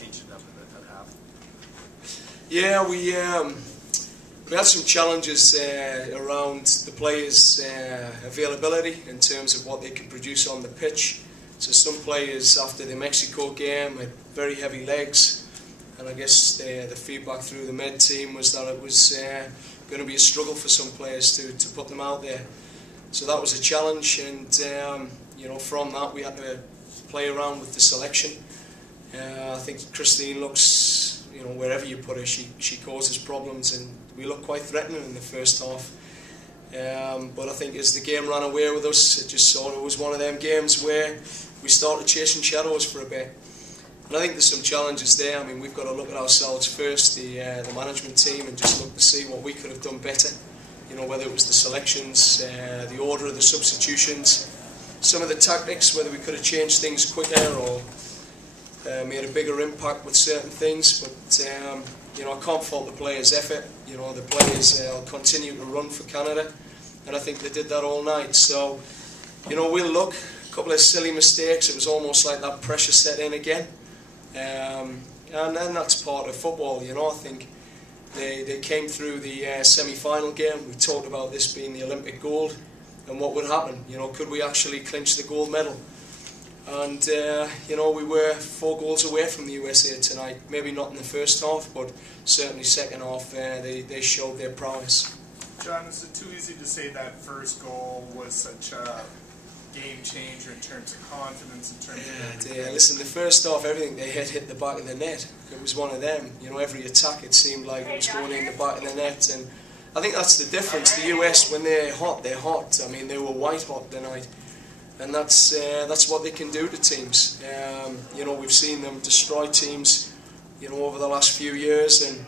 changed it up at half? Yeah, we had some challenges around the players' availability in terms of what they can produce on the pitch. So some players after the Mexico game had very heavy legs, and I guess the feedback through the med team was that it was going to be a struggle for some players to put them out there. So that was a challenge, and you know, from that we had to play around with the selection. I think Christine looks, you know, wherever you put her, she causes problems, and we looked quite threatening in the first half. But I think as the game ran away with us, it just sort of was one of them games where we started chasing shadows for a bit. And I think there's some challenges there. I mean, we've got to look at ourselves first, the management team, and just look to see what we could have done better. You know, whether it was the selections, the order of the substitutions, some of the tactics, whether we could have changed things quicker or made a bigger impact with certain things. But you know, I can't fault the players' effort. You know, the players will continue to run for Canada, and I think they did that all night. So, you know, we'll look. A couple of silly mistakes. It was almost like that pressure set in again, and then that's part of football. You know, I think they came through the semi-final game. We talked about this being the Olympic gold, and what would happen. You know, could we actually clinch the gold medal? And you know, we were 4 goals away from the USA tonight. Maybe not in the first half, but certainly second half they showed their prowess. John, is it too easy to say that first goal was such a game changer in terms of confidence, in terms of... Yeah, listen, the first half, everything they hit the back of the net. It was one of them. You know, every attack it seemed like it was going in the back of the net, and I think that's the difference. The US, when they're hot, they're hot. I mean, they were white hot tonight. And that's what they can do to teams. You know, we've seen them destroy teams, you know, over the last few years. And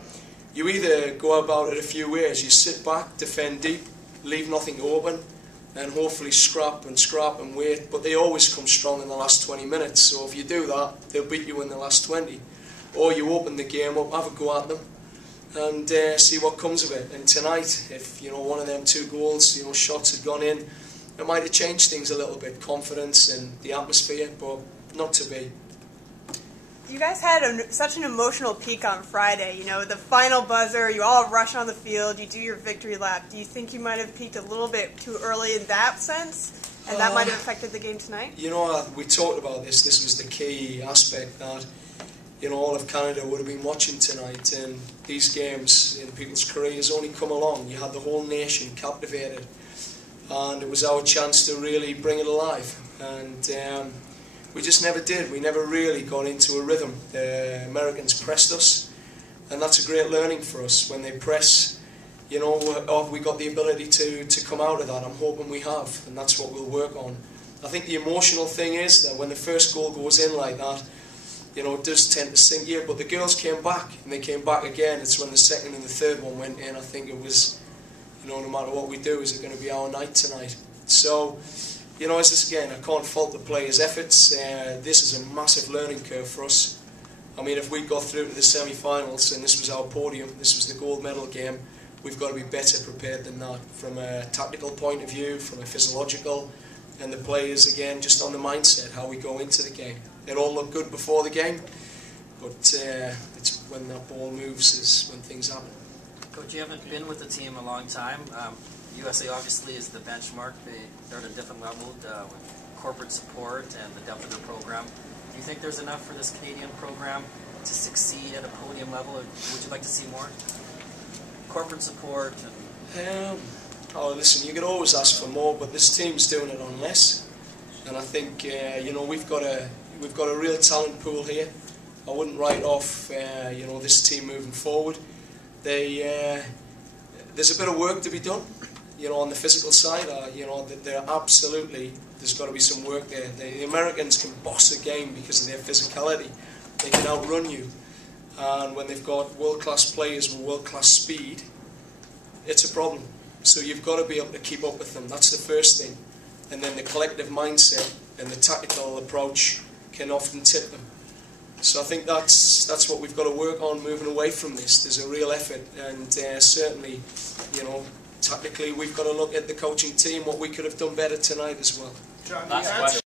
you either go about it a few ways. You sit back, defend deep, leave nothing open, and hopefully scrap and wait. But they always come strong in the last 20 minutes. So if you do that, they'll beat you in the last 20. Or you open the game up, have a go at them, and see what comes of it. And tonight, if, you know, one of them 2 goals, you know, shots had gone in, it might have changed things a little bit, confidence and the atmosphere, but not to be. You guys had such an emotional peak on Friday. You know, the final buzzer, you all rush on the field, you do your victory lap. Do you think you might have peaked a little bit too early in that sense, and that might have affected the game tonight? You know, we talked about this. This was the key aspect that, you know, all of Canada would have been watching tonight, and these games in people's careers only come along. You had the whole nation captivated, and it was our chance to really bring it alive, and we just never did. We never really got into a rhythm. The Americans pressed us, and that's a great learning for us. When they press, you know, have we got the ability to come out of that? I'm hoping we have, and that's what we'll work on. I think the emotional thing is that when the first goal goes in like that, you know, it does tend to sink you, but the girls came back, and they came back again. It's when the second and the third one went in. I think it was, you know, no matter what we do, is it going to be our night tonight? So, you know, as this again, I can't fault the players' efforts. This is a massive learning curve for us. I mean, if we got through to the semi-finals and this was our podium, this was the gold medal game, we've got to be better prepared than that from a tactical point of view, from a physiological, and the players, again, just on the mindset, how we go into the game. It all looked good before the game, but it's when that ball moves is when things happen. Coach, you haven't been with the team a long time. USA obviously is the benchmark. They're at a different level with corporate support and the depth of their program. Do you think there's enough for this Canadian program to succeed at a podium level? Or would you like to see more corporate support? Oh, listen, you could always ask for more, but this team's doing it on less. And I think you know, we've got a real talent pool here. I wouldn't write off you know, this team moving forward. There's a bit of work to be done, you know, on the physical side. You know, there's got to be some work there. The Americans can boss a game because of their physicality. They can outrun you, and when they've got world-class players with world-class speed, it's a problem. So you've got to be able to keep up with them. That's the first thing, and then the collective mindset and the tactical approach can often tip them. So I think that's what we've got to work on moving away from this. There's a real effort, and certainly, you know, tactically we've got to look at the coaching team, what we could have done better tonight as well. John, last question.